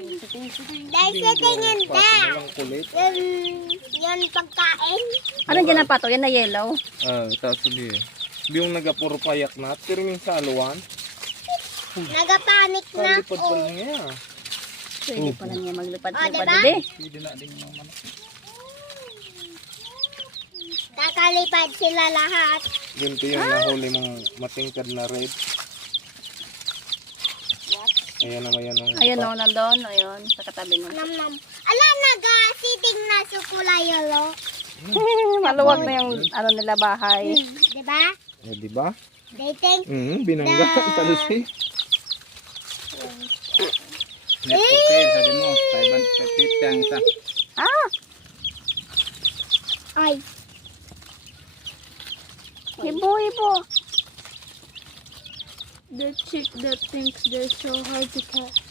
Dahil sa tingin ka. Yun pagkain. Ano dyan na pato? Yan na yellow. Tapos di. Yung nagapuro payak na. Pero yung saluan. Nagapanik na. Kalipad pa lang niya. Pwede pala niya maglipad-lipad. diba? Hindi. Pwede na din yung manok. Kakalipad sila lahat. Ganito yung nahuli mong matingkad na red. Ayan naman yan. Ayun o, nandun. Ayun, sa katabi mo. Nam nam. Ala nagasiting na sukulayolo. Maluwag na yung ano nila bahay. Diba? Di ba? They think Binangga. Talusi. Net hotel, sabi mo. 550 ang isa. Ah! ay. Ibo. The chick that thinks they're so hard to catch.